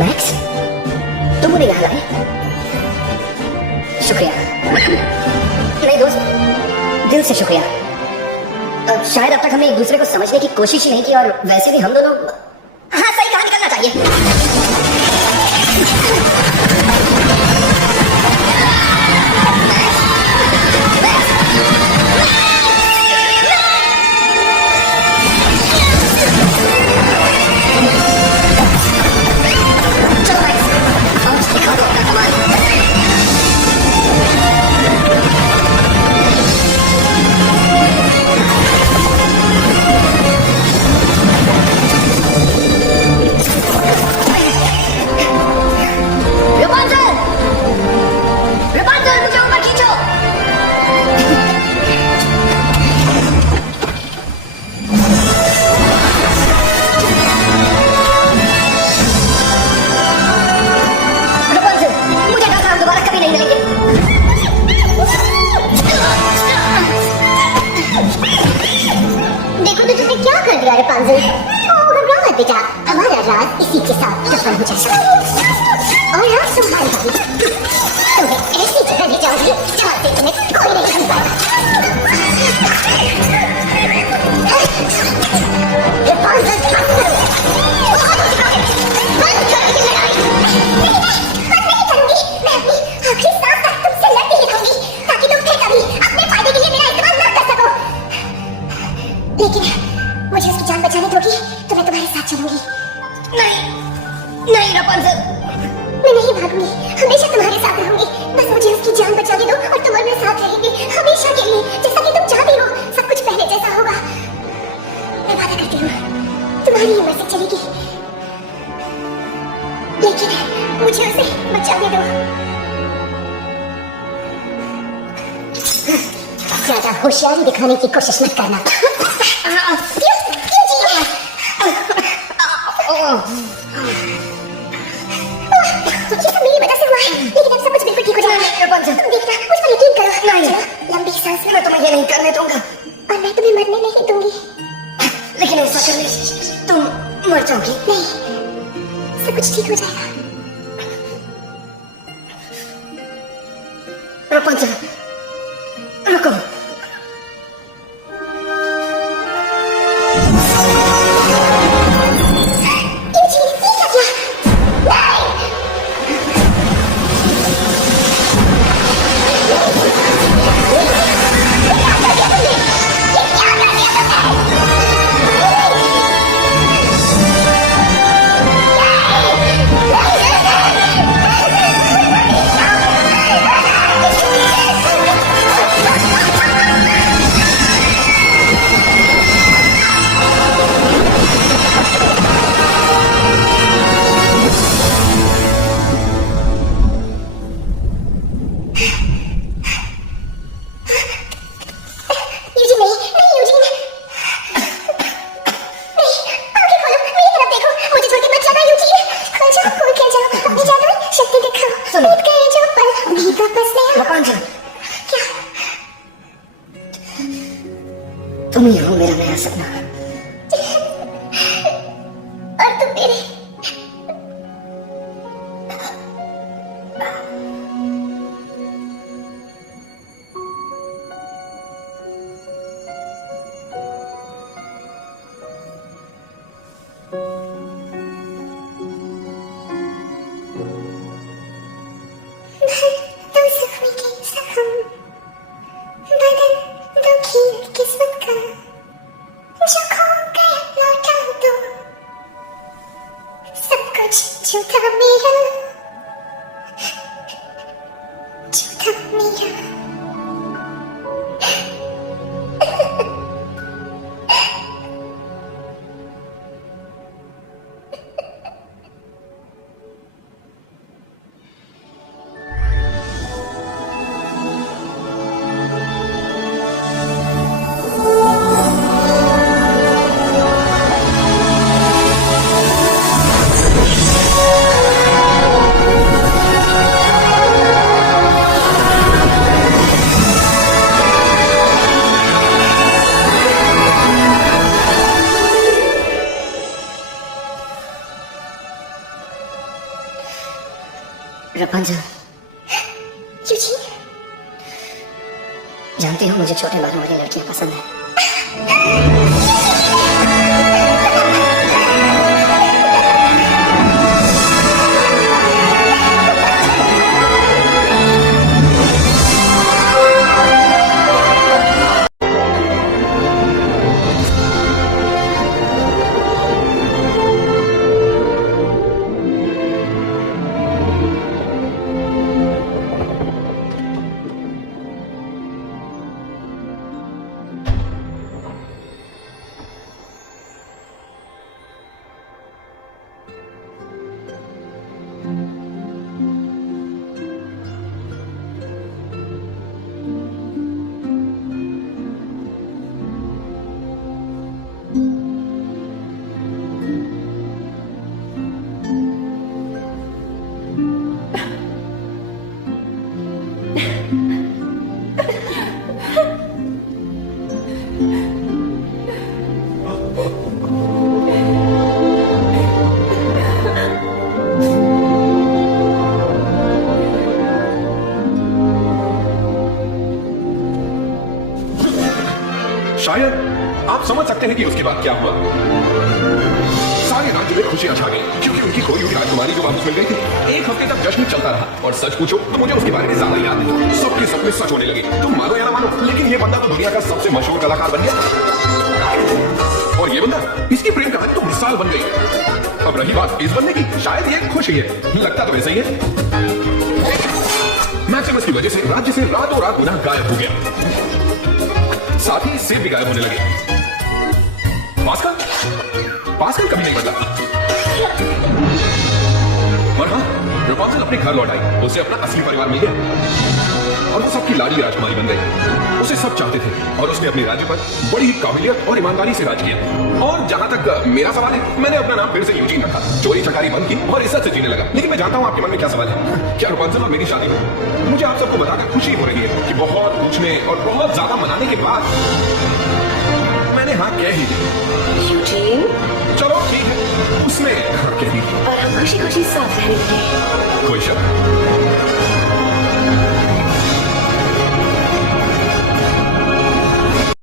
Max, तुम मुझे यहाँ लाए? शुक्रिया। नहीं दोस्त, दिल से शुक्रिया। शायद अब तक हमने एक दूसरे को समझने की कोशिश ही नहीं की, और वैसे भी हम दोनों, हाँ सही कहा, निकलना चाहिए। हमारा राज इसी के साथ दफन हो जाएगा, और राज संभाल होगी। तुम्हें ऐसी जगह ले जाऊंगी जहाँ से तुम्हें कोई नहीं ढूंढ पाएगा। लेकिन मुझे उसकी जान बचाने दोगी तो मैं तुम्हारे साथ चलूंगी। नहीं नहीं रपुंज़ल, मैं नहीं भागूंगी, हमेशा तुम्हारे साथ रहूंगी। बस मुझे उसकी जान बचाने दो और तुम और मैं साथ रहेंगे हमेशा के लिए, जैसा कि तुम चाहती हो। सब कुछ पहले जैसा होगा, मैं वादा करती हूँ। तुम्हारी उम्र से चलेगी, लेकिन मुझे उसे बचाने दो। ज्यादा होशियारी दिखाने की कोशिश मत करना। ये सब मेरी वजह से हुआ है, लेकिन अब सब कुछ बिल्कुल ठीक हो जाएगा। तुम देखना, मुझ पर यकीन करो। नहीं, लंबी सांस लो। मैं तुम्हें ये नहीं करने दूंगा, और मैं तुम्हें मरने नहीं दूंगी। लेकिन ऐसा करने से तुम मर जाओगी। नहीं, सब कुछ ठीक हो जाएगा। रपुंज़ल, रुको। तुम ही हो मेरा नया सपना, और तुम मेरे। रपुंजल, यूजीन, जानती हो मुझे छोटे बालों वाली लड़कियां पसंद है। शायद आप समझ सकते हैं कि उसके बाद क्या हुआ। सारे राज्य में खुशियां छा गई क्योंकि उनकी खोई हुई राजकुमारी जो वापस मिल गई थी। एक हफ्ते तक जश्न चलता रहा और सच पूछो तो मुझे उसके बारे में ज्यादा याद नहीं। सबके सपने सच होने लगे। तुम मानो या ना मानो, लेकिन ये बंदा तो दुनिया का सबसे मशहूर कलाकार बन गया। और ये बंदा, इसकी प्रेम कहानी तो मिसाल बन गई। अब रही बात इस बंदे की, शायद ये खुश ही है, लगता तो ऐसा ही है। मैक्सिमस की वजह से राज्य से रातों रात पुनः गायब हो गया। साथ ही सेब भी गायब होने लगे। पास्कल कभी नहीं बदला। और हाँ, रपुंजल अपने घर लौट आई। उसे अपना असली परिवार मिल गया और वो सबकी लाडली राजकुमारी बन गई। उसे सब चाहते थे और उसने अपने राज्य पर बड़ी ही काबिलियत और ईमानदारी से राज किया। और जहां तक मेरा सवाल है, मैंने अपना नाम फिर से यूजीन रखा, चोरी चकारी बंद की और इज्जत से जीने लगा। लेकिन मैं जानता हूं आपके मन में क्या सवाल है। क्या रपुंजल और मेरी शादी में मुझे आप सबको बताकर खुशी हो रही है कि बहुत पूछने और बहुत ज्यादा मनाने के बाद मैंने हाँ कह ही दी। यूजीन, चलो ठीक है, उसने हाँ कह दी और हम खुशी खुशी साथ रहने लगे। कोई शक